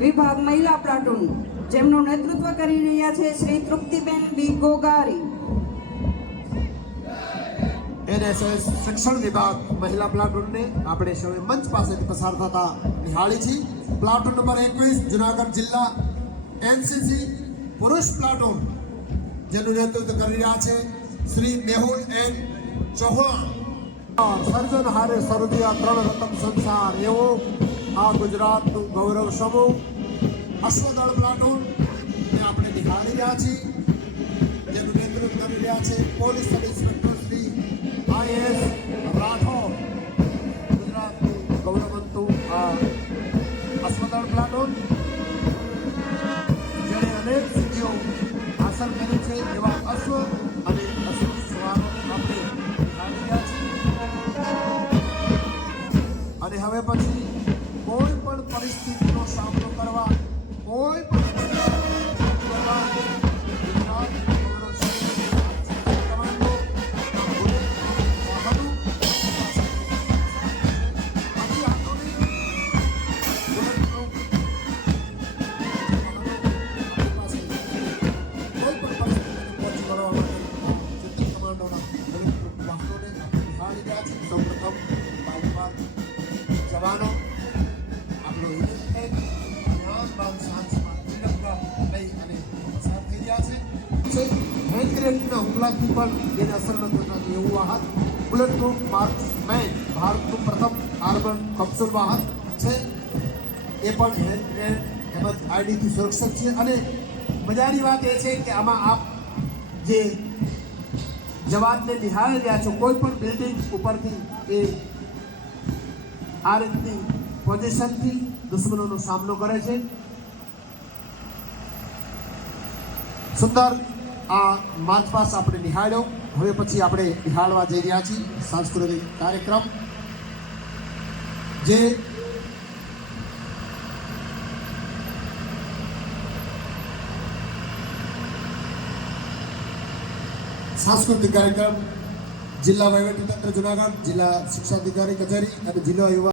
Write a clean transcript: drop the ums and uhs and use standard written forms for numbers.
વિભાગ મહિલા પ્લાટૂન, જેમનું નેતૃત્વ કરી રહ્યા છે શ્રી તૃપ્તિબેન બી ગોગારી. એનએસએસ શિક્ષણ વિભાગ મહિલા પ્લાટૂનને આપણે સૌએ મંચ પાસેથી પસાર થતા નિહાળી છીએ. પ્લાટૂન નંબર 21 જુનાગઢ જિલ્લા એનસીસી પુરુષ પ્લાટૂન, જેનું નેતૃત્વ કરી રહ્યા છે શ્રી મેહુલ એન ચૌહાણ. સર્જન હારે સરદિયા ત્રણ રતન સંસાર એવો આ ગુજરાતનું ગૌરવ સમૂહ અશ્વદળ પ્લાટૂન ને આપણે નિહાળી રહ્યા છીએ, જેનું નેતૃત્વ કરી રહ્યા છે police sub inspector Shri IAS Rathod. ગુજરાતનું ગૌરવવંતું આ અશ્વદળ પ્લાટૂન, જેણે અનેક સિદ્ધિઓ હાંસલ કરી છે એવા અશ્વ અને અશ્વની સવારો આપણે નિહાળી રહ્યા છીએ. અને હવે પછી કોઈ પણ પરિસ્થિતિનો સામનો કરવા, કોઈ પણ જવાનો આપણો લઈ અને પસાર થઈ રહ્યા છે. હેન્ડ ગ્રેનેડના હુમલાથી પણ જેને અસર ન થનારી એવું વાહન બુલેટ પ્રૂફ માર્ક્સમેન, ભારતનું પ્રથમ કાર્બન કપ્સ્યુલ વાહન છે. એ પણ હેન્ડ ગ્રેનેડ તેમજ આઈડીથી સુરક્ષિત છે. અને મજાની વાત એ છે કે આમાં આપ જે જવાનને નિહાળી રહ્યા છો, કોઈ પણ બિલ્ડિંગ ઉપરથી એ આ રીતની પોઝિશનથી દુશ્મનોનો સામનો કરે છે. સુંદર આ માર્ચ પાસ આપણે નિહાળ્યો. હવે પછી આપણે નિહાળવા જઈ રહ્યા છીએ સાંસ્કૃતિક કાર્યક્રમ, જે સાંસ્કૃતિક કાર્યક્રમ જિલ્લા વહીવટીતંત્ર જુનાગઢ, જિલ્લા શિક્ષાધિકારી કચેરી અને જિલ્લા યુવા